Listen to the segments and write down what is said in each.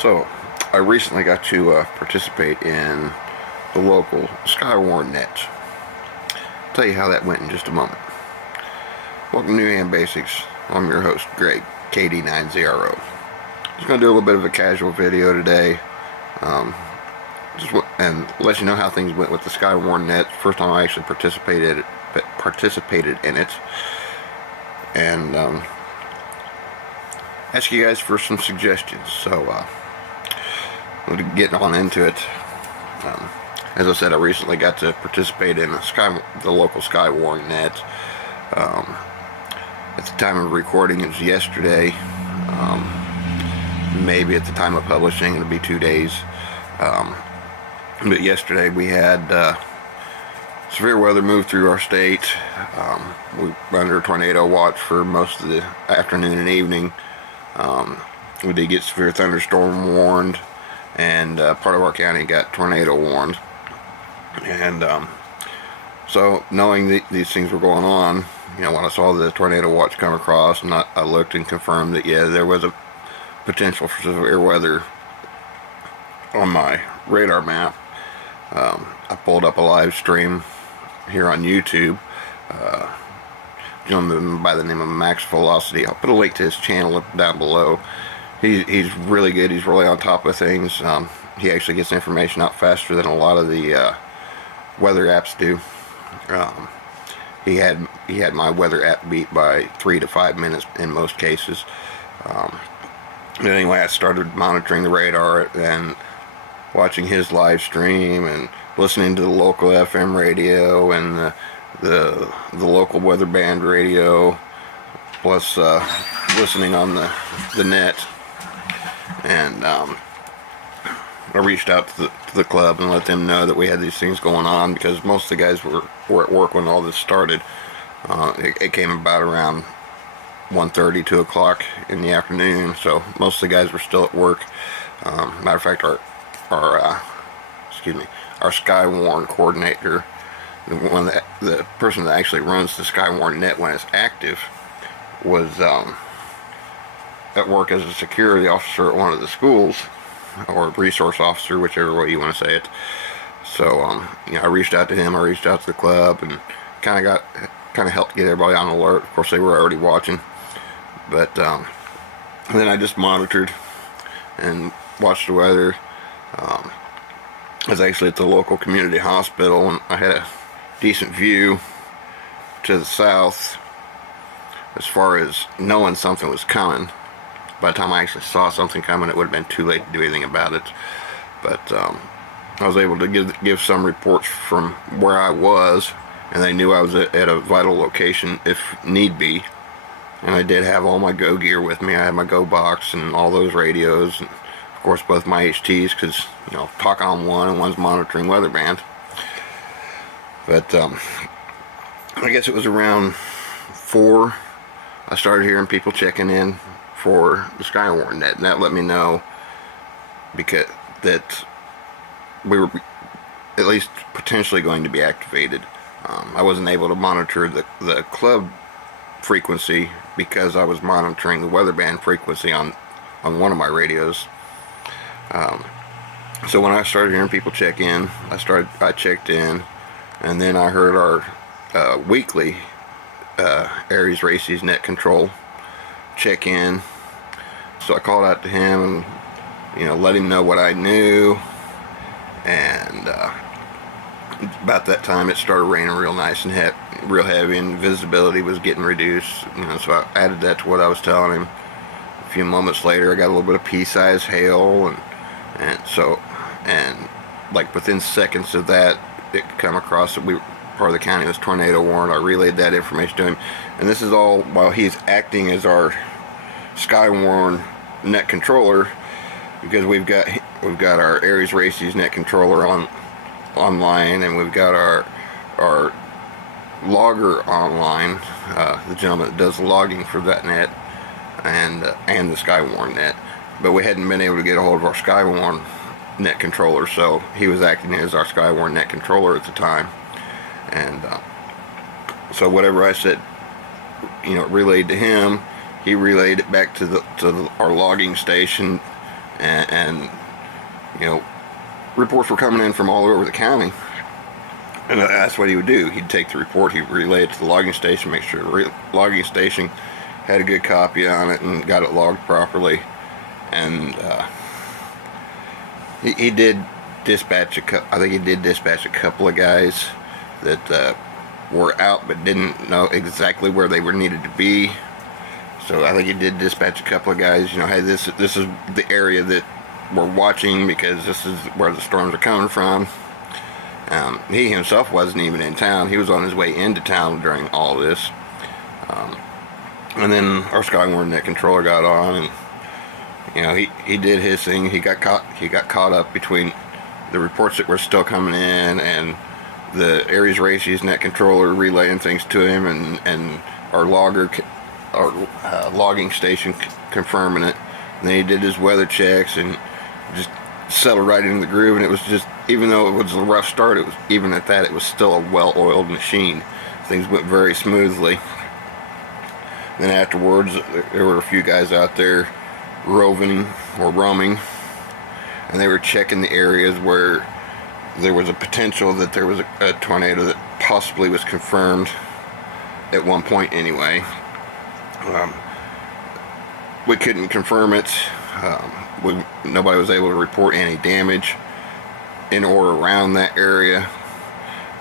So, I recently got to participate in the local Skywarn net. I'll tell you how that went in just a moment. Welcome to New Hand Basics. I'm your host, Greg, KD9ZRO. Just going to do a little bit of a casual video today. And let you know how things went with the Skywarn net. First time I actually participated in it. And ask you guys for some suggestions. So, getting on into it. As I said, I recently got to participate in the local Skywarn net. At the time of recording, it was yesterday. Maybe at the time of publishing, it'll be 2 days. But yesterday we had severe weather move through our state. We were under tornado watch for most of the afternoon and evening. We did get severe thunderstorm warned, and part of our county got tornado warned. And so knowing these things were going on, when I saw the tornado watch come across, and I looked and confirmed that there was a potential for severe weather on my radar map. I pulled up a live stream here on YouTube. A gentleman by the name of Max Velocity. I'll put a link to his channel down below. He's really good. He's really on top of things. He actually gets information out faster than a lot of the weather apps do. He had my weather app beat by 3 to 5 minutes in most cases. But anyway, I started monitoring the radar and watching his live stream and listening to the local FM radio and the local weather band radio, plus listening on the net. And I reached out to the club and let them know that we had these things going on, because most of the guys were at work when all this started. It came about around 1:30, 2 o'clock in the afternoon, so most of the guys were still at work. Matter of fact, our Skywarn coordinator, the person that actually runs the Skywarn net when it's active, was at work as a security officer at one of the schools, or resource officer, whichever way you want to say it. So I reached out to him, I reached out to the club, and kind of helped get everybody on alert. Of course, they were already watching, but then I just monitored and watched the weather. I was actually at the local community hospital, and I had a decent view to the south as far as knowing something was coming. By the time I actually saw something coming, it would have been too late to do anything about it. But I was able to give some reports from where I was, and they knew I was at a vital location if need be. And I did have all my Go gear with me. I had my Go box and all those radios, and of course both my HTs, because talk on one and one's monitoring weather band. But I guess it was around 4 I started hearing people checking in for the Skywarn net, and that let me know that we were at least potentially going to be activated. I wasn't able to monitor the club frequency because I was monitoring the weather band frequency on one of my radios. So when I started hearing people check in, I checked in, and then I heard our weekly Aries Races net control check in. So I called out to him and let him know what I knew. And about that time it started raining real nice and real heavy, and visibility was getting reduced. So I added that to what I was telling him. A few moments later, I got a little bit of pea-sized hail, and like within seconds of that, it come across that part of the county was tornado warned. I relayed that information to him, and this is all while he's acting as our Skywarn net controller, because we've got our Aries Races net controller online, and we've got our logger online, the gentleman that does the logging for that net, and the Skywarn net. But we hadn't been able to get a hold of our Skywarn net controller, so he was acting as our Skywarn net controller at the time. And so whatever I said, relayed to him, he relayed it back to our logging station, and you know, reports were coming in from all over the county. And that's what he would do. He'd take the report, he'd relay it to the logging station, make sure the logging station had a good copy on it and got it logged properly. And he did dispatch I think he did dispatch a couple of guys that were out but didn't know exactly where they were needed to be. So I think he did dispatch a couple of guys, you know, hey, this is the area that we're watching because this is where the storms are coming from. He himself wasn't even in town. He was on his way into town during all this. And then our Skywarn net controller got on, and you know, he did his thing. He got caught up between the reports that were still coming in and the Aries Racies net controller relaying things to him, and our logging station confirming it. And then he did his weather checks and just settled right into the groove. And it was just, even though it was a rough start, it was, even at that, it was still a well-oiled machine. Things went very smoothly. Then afterwards, there were a few guys out there roaming, and they were checking the areas where there was a potential that there was a tornado that possibly was confirmed at one point anyway. We couldn't confirm it. Nobody was able to report any damage in or around that area.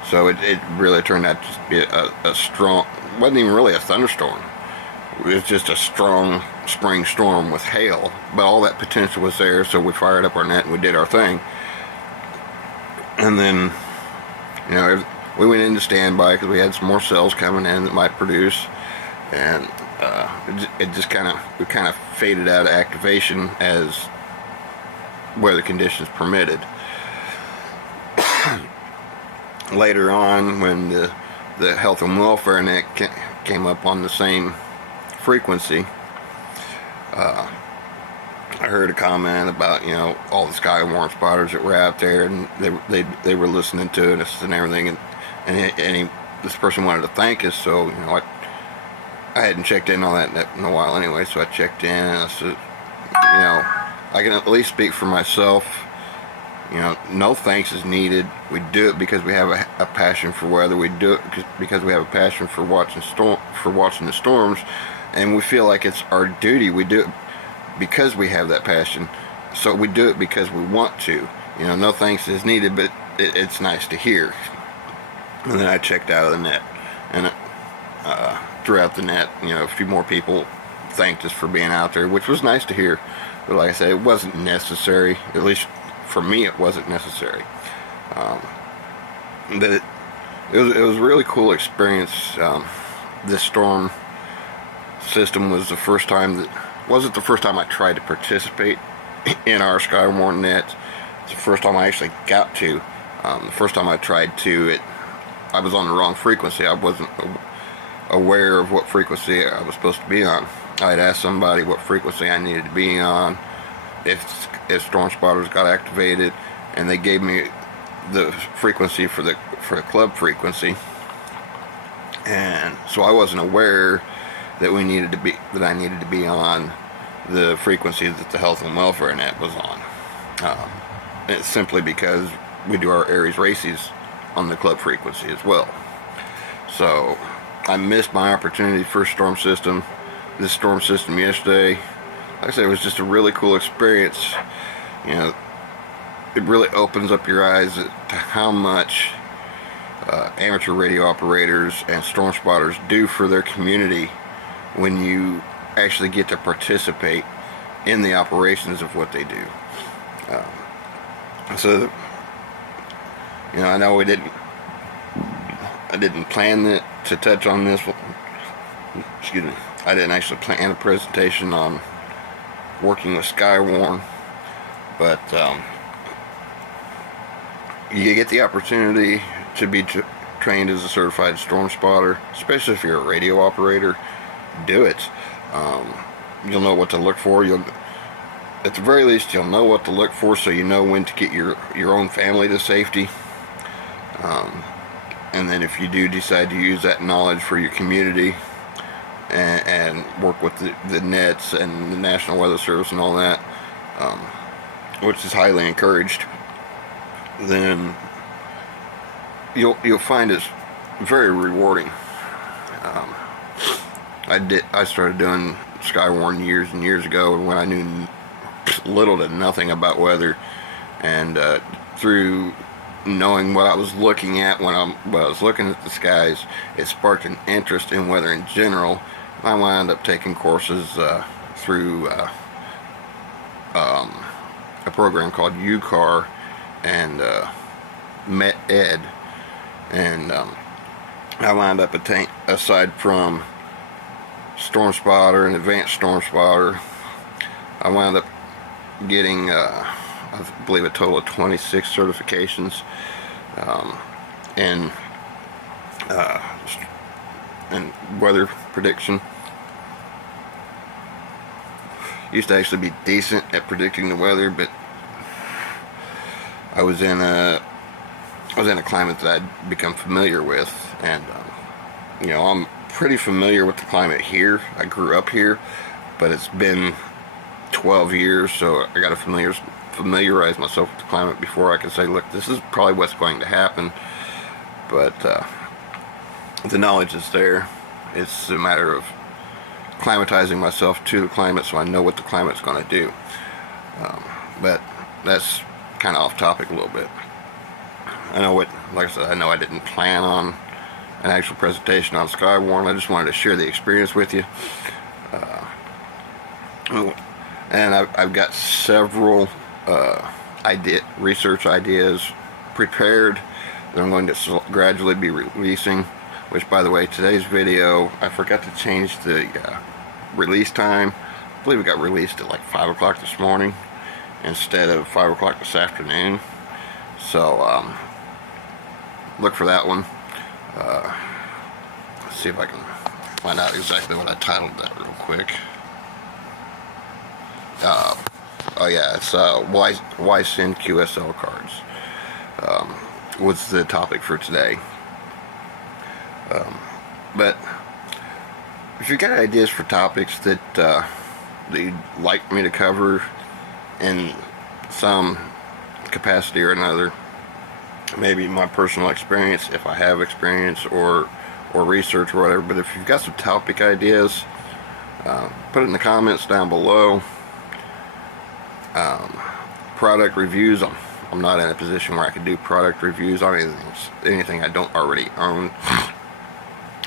So it really turned out to be a strong, wasn't even really a thunderstorm. It was just a strong spring storm with hail. But all that potential was there, so we fired up our net and we did our thing. And then, you know, we went into standby because we had some more cells coming in that might produce. And it just kind of faded out of activation as weather conditions permitted. Later on, when the health and welfare net came up on the same frequency, I heard a comment about, you know, all the Skywarn spotters that were out there, and they were listening to us and everything, and this person wanted to thank us. So, you know, I hadn't checked in on that in a while anyway, so I checked in, and I said, you know, I can at least speak for myself. You know, no thanks is needed. We do it because we have a passion for weather. We do it because we have a passion for watching the storms, and we feel like it's our duty. We do it because we have that passion, so we do it because we want to. You know, no thanks is needed, but it's nice to hear. And then I checked out of the net, and throughout the net, you know, a few more people thanked us for being out there, which was nice to hear. But like I said, it wasn't necessary. At least for me, it wasn't necessary. But it was a really cool experience. This storm system was wasn't the first time I tried to participate in our Skywarn net. It's the first time I actually got to. The first time I tried to, I was on the wrong frequency. I wasn't aware of what frequency I was supposed to be on. I had asked somebody what frequency I needed to be on, if storm spotters got activated, and they gave me the frequency for the club frequency, and so I wasn't aware that I needed to be on the frequency that the health and welfare net was on. It's simply because we do our Aries Racies on the club frequency as well. So I missed my opportunity for this storm system yesterday. Like I said, it was just a really cool experience. You know, it really opens up your eyes to how much amateur radio operators and storm spotters do for their community when you actually get to participate in the operations of what they do. So, you know, I know I didn't plan to touch on this. Excuse me. I didn't actually plan a presentation on working with Skywarn, but you get the opportunity to be trained as a certified storm spotter, especially if you're a radio operator. Do it. You'll know what to look for. At the very least, you'll know what to look for, so you know when to get your own family to safety. And then if you do decide to use that knowledge for your community and work with the nets and the National Weather Service and all that, which is highly encouraged, then you'll find it's very rewarding. I started doing Skywarn years and years ago when I knew little to nothing about weather, and through knowing what I was looking at when I was looking at the skies, it sparked an interest in weather in general. I wound up taking courses through a program called UCAR and MET-ED, and I wound up aside from Storm Spotter and Advanced Storm Spotter, I wound up getting I believe a total of 26 certifications in weather prediction. Used to actually be decent at predicting the weather, but I was in a climate that I'd become familiar with, and I'm pretty familiar with the climate here. I grew up here, but it's been 12 years, so I got to familiarize myself with the climate before I can say, look, this is probably what's going to happen. But the knowledge is there. It's a matter of climatizing myself to the climate so I know what the climate's going to do. But that's kind of off topic a little bit. Like I said, I know I didn't plan on an actual presentation on Skywarn. I just wanted to share the experience with you. And I've got several research ideas prepared that I'm going to gradually be releasing, which, by the way, today's video, I forgot to change the release time. I believe it got released at like 5 o'clock this morning instead of 5 o'clock this afternoon. So look for that one. Let's see if I can find out exactly what I titled that real quick. Oh yeah, it's why send QSL cards was the topic for today. But if you've got ideas for topics that you'd like me to cover in some capacity or another, maybe my personal experience, if I have experience, or research or whatever, but if you've got some topic ideas, put it in the comments down below. Product reviews, I'm not in a position where I can do product reviews on anything I don't already own,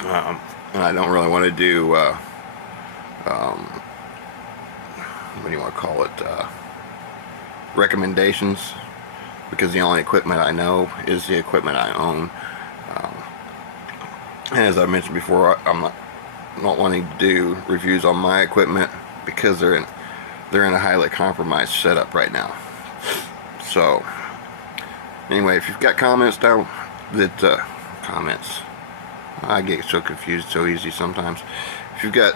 and I don't really want to do what do you want to call it, recommendations, because the only equipment I know is the equipment I own. And as I mentioned before, I'm not wanting to do reviews on my equipment because they're in a highly compromised setup right now. So anyway, if you've got comments down I get so confused so easy sometimes. If you've got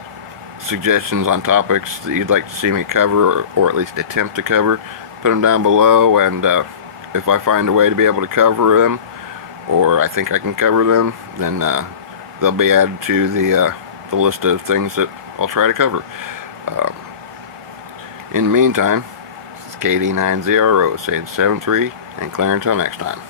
suggestions on topics that you'd like to see me cover, or at least attempt to cover, put them down below, and if I find a way to be able to cover them, or I think I can cover them, then they'll be added to the list of things that I'll try to cover. In the meantime, this is KD90 saying 7-3 and clear until next time.